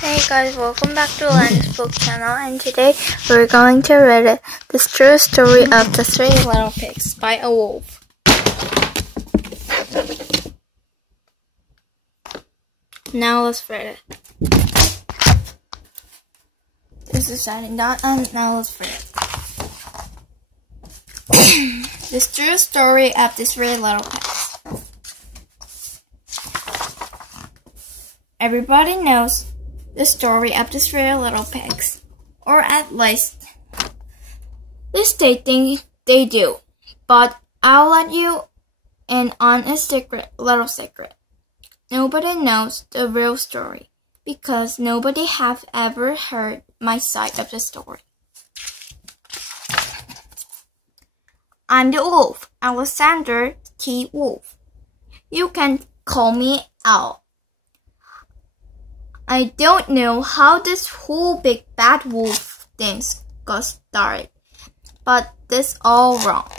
Hey guys, welcome back to Lenny's book channel, and today we're going to read The True Story of the Three Little Pigs by a Wolf. Now let's read it. This is signing dot, and now let's read it. The True Story of the Three Little Pigs. Everybody knows the story of the three little pigs, or at least they think they do, but I'll let you in on a little secret. Nobody knows the real story, because nobody have ever heard my side of the story. I'm the wolf, Alexander T. Wolf. You can call me Al. I don't know how this whole big bad wolf thing got started, but this all wrong.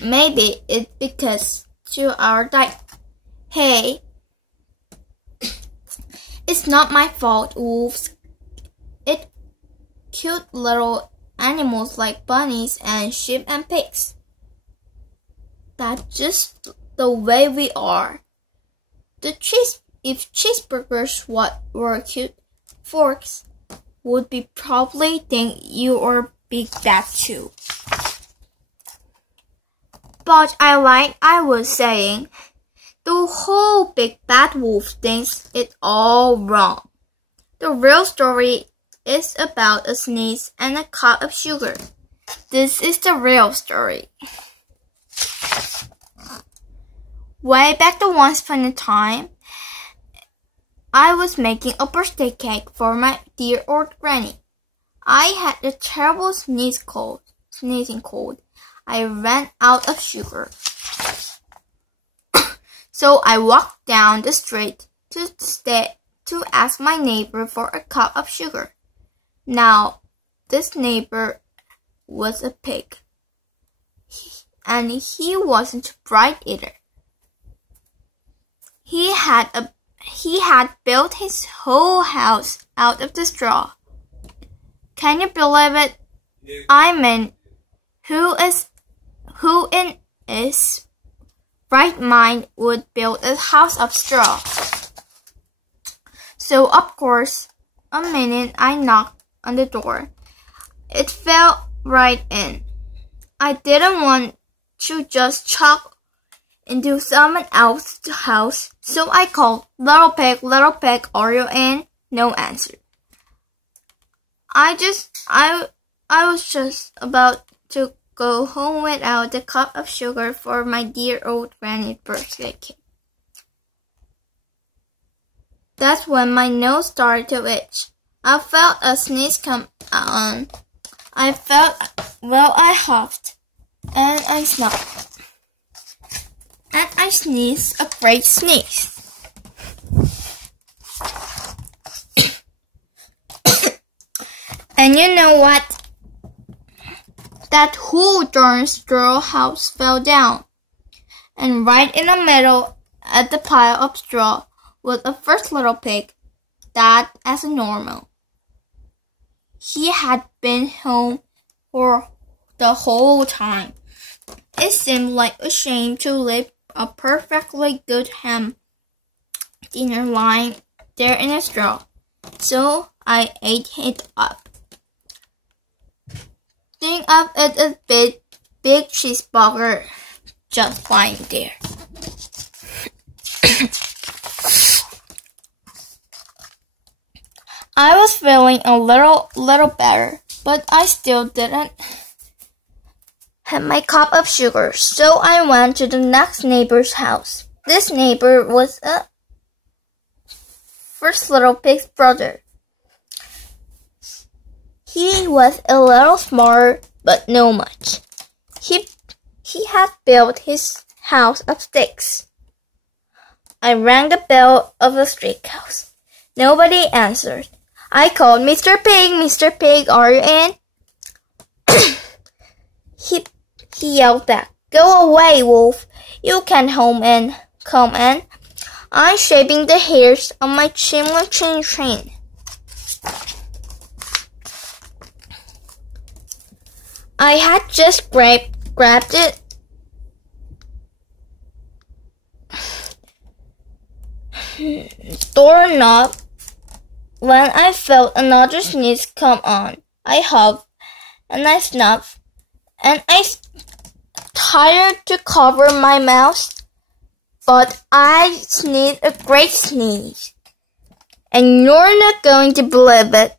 Maybe it's because to our diet. Hey, it's not my fault, wolves. It's cute little animals like bunnies and sheep and pigs. That's just the way we are. If cheeseburgers were cute, forks would be probably think you are big bad too. But like I was saying, the whole big bad wolf thinks it's all wrong. The real story is about a sneeze and a cup of sugar. This is the real story. Way back to once upon a time, I was making a birthday cake for my dear old granny. I had a terrible sneezing cold. I ran out of sugar. So I walked down the street to ask my neighbor for a cup of sugar. Now, this neighbor was a pig. And he wasn't bright either. He had built his whole house out of the straw. Can you believe it? I mean, who in his right mind would build a house of straw? So of course, a minute I knocked on the door. It fell right in. I didn't want to just chuck into someone else's house, so I called, little pig, are you in? No answer. I was just about to go home without the cup of sugar for my dear old granny's birthday cake. That's when my nose started to itch. I felt a sneeze come on. I huffed, and I snuffled. And I sneezed a great sneeze. And you know what? That whole darn straw house fell down. And right in the middle at the pile of straw was the first little pig, that as normal. He had been home for the whole time. It seemed like a shame to leave a perfectly good ham dinner lying there in a straw, so I ate it up. Think of it as big cheeseburger just lying there. I was feeling a little better, but I still didn't had my cup of sugar, so I went to the next neighbor's house. This neighbor was a first little pig's brother. He was a little smarter, but no much. He had built his house of sticks. I rang the bell of the steakhouse. Nobody answered. I called, Mr. Pig, are you in? He yelled back, go away, wolf. You can't come in. I'm shaving the hairs on my chin with chain. I had just grabbed it doorknob when I felt another sneeze come on. I huffed and I snuffed and I tried to cover my mouth, but I sneezed a great sneeze. And you're not going to believe it,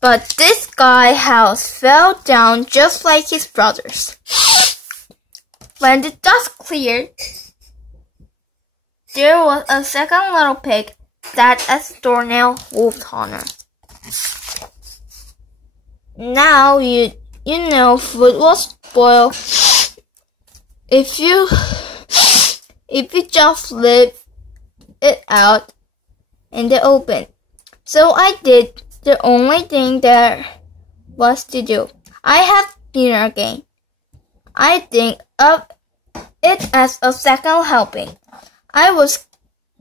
but this guy's house fell down just like his brother's. When the dust cleared, there was a second little pig that as a doornail wolfed on her. Now you know food was spoiled if you just leave it out in the open. So I did the only thing there was to do. I had dinner again. I think of it as a second helping. I was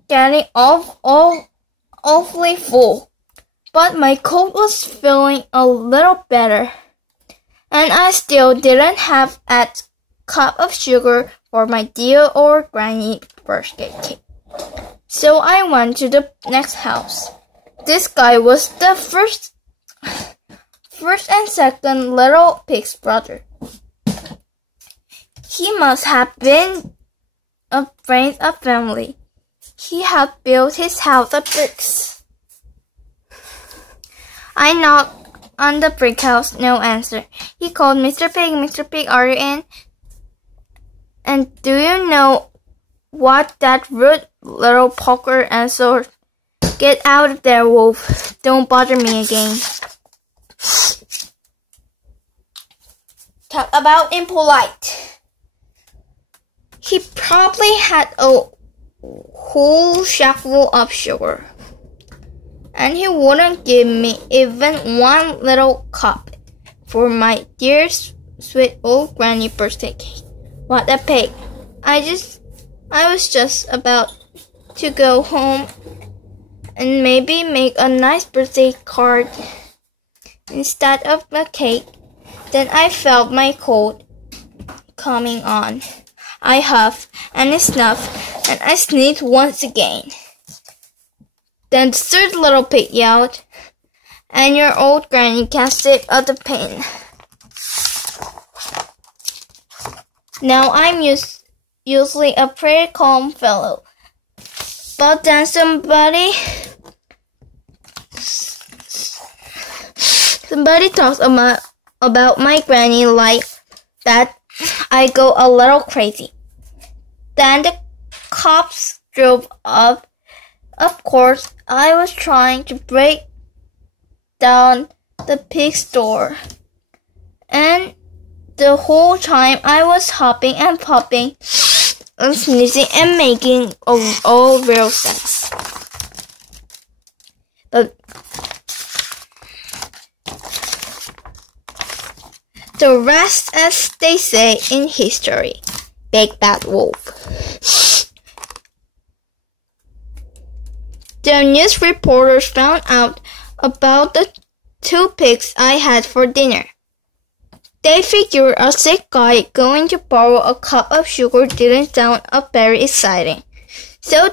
getting awfully full, but my cold was feeling a little better, and I still didn't have a cup of sugar for my dear old granny birthday cake. So I went to the next house. This guy was the first and second little pig's brother. He must have been a friend of family. He had built his house of bricks. I knocked on the brick house, no answer. He called, Mr. Pig, are you in? And do you know what that rude little poker answered? Get out of there, wolf. Don't bother me again. Talk about impolite. He probably had a whole shackful of sugar, and he wouldn't give me even one little cup for my dear sweet old granny birthday cake. What a pig. I was just about to go home and maybe make a nice birthday card instead of a cake. Then I felt my cold coming on. I huffed and I snuffed and I sneezed once again. Then the third little pig yelled, and your old granny can't sip of the pain. Now I'm usually a pretty calm fellow, but then somebody talks about my granny like that, I go a little crazy. Then the cops drove up. Of course, I was trying to break down the pig's door, and the whole time I was hopping and popping and sneezing and making all real sense. But the rest, as they say in history, Big Bad Wolf. The news reporters found out about the 2 pigs I had for dinner. They figured a sick guy going to borrow a cup of sugar didn't sound very exciting. So